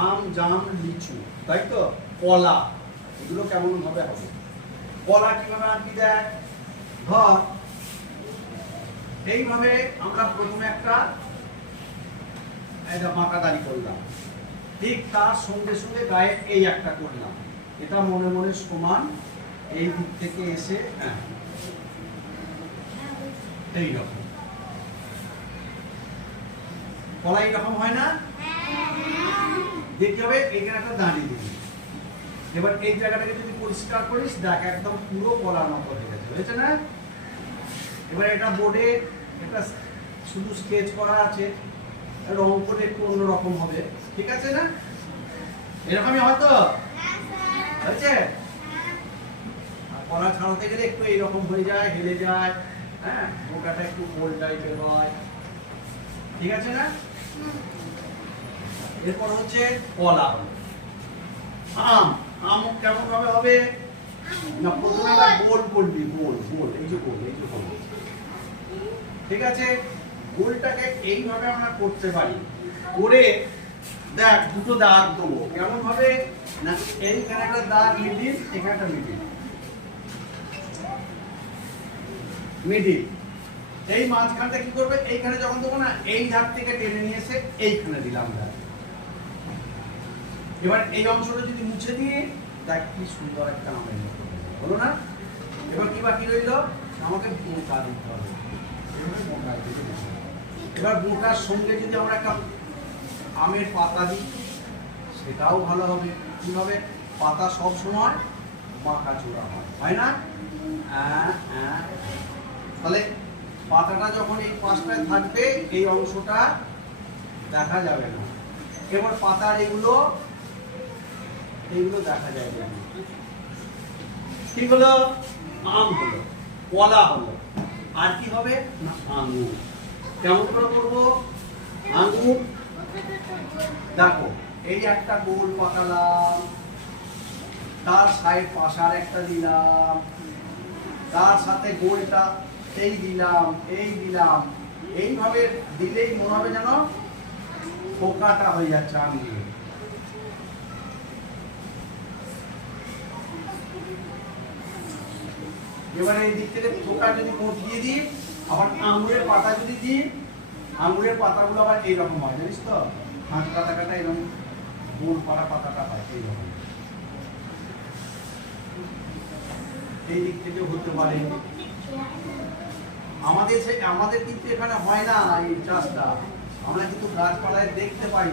আম জাম লিচু, তাই তো? কলা, এগুলো কেমন ভাবে হবে? কলা কিভাবে আঁকি দেয়? ধর এইভাবে আমরা প্রথমে একটা বাঁকা দাড়ি করলাম, ঠিক তার সঙ্গে সঙ্গে গায়ে এই একটা করলাম, এটা মনে মনে সমান এই দিক থেকে এসে এইরকম। কলা এইরকম হয় না? দেখতে হবে এখানে একটা দাঁড়িয়ে দিবি। এবার এই জায়গাটাকে যদি পরিষ্কার করিস, দেখ একদম পুরো কলার মতো হয়ে গেছে, হয়েছে না? এবার এটা বোর্ডে একটা শুধু স্কেচ করা আছে, রং করে একটু অন্যরকম হবে, ঠিক আছে না? এরকমই হয়তো হয়েছে। কলা ছাড়াতে গেলে একটু এইরকম হয়ে যায়, হেলে যায়, হ্যাঁ, বোটাটা একটু গোল টাইপের হয়, ঠিক আছে না? এরপর হচ্ছে কলা। আম, আম কেমন ভাবে হবে? না, প্রথমে একটা গোল করবি, গোল গোল, এই যে গোল, এই যে গোল, ঠিক আছে? গোলটাকে এইভাবে আমরা করতে পারি, করে দেখ দুটো দাগ দেবো, কেমন ভাবে? না, এইখানে একটা দাগ মিডিল, এখানে একটা মিডিল, মিডিল। এই মাঝখানটা কি করবে? এইখানে যখন দেবো না, এই ধার থেকে টেনে নিয়ে এসে এইখানে দিলাম দাগ। এবার এই অংশটা যদি মুছে দিয়ে দেখ কি সুন্দর একটা আমের মতো হলো না? এবার কি বাকি রইল? আমাকে মোটা দিতে হবে, এবার মোটার সঙ্গে যদি আমরা একটা আমের পাতা দিই, সেটাও ভালো হবে। কিভাবে? পাতা সব সময় বাঁকা চোরা হয় না? তাহলে পাতাটা যখন এই পাশটায় থাকবে, এই অংশটা দেখা যাবে না। এবার পাতার এগুলো দেখা যাবে না। কি হলো? আম হলো, কলা হলো, আর কি হবে? না, আঙ্গুর। কেমন করে করবো? আঙ্গুর দেখো, এই একটা গোল পাকালাম, তার সাইড পাশার একটা দিলাম, তার সাথে গোলটা এই দিলাম, এই দিলাম, এইভাবে দিলেই মনে হবে যেন পোকাটা হয়ে যাচ্ছে আঙ্গুর। এবারে এই দিক থেকে পোকা যদি মোট দিয়ে দিই, আবার আঙুরের পাতা যদি দিই, আঙুরের পাতাগুলো আবার এইরকম হয়, জানিস তো? হাঁস পাতা কাটা এরকম গোল পাড়া পাতাটা হয় এইরকম, এই দিক থেকে হতে পারে। আমাদের কিন্তু এখানে হয় না এই চাষটা, আমরা কিন্তু গাছপালায় দেখতে পাই।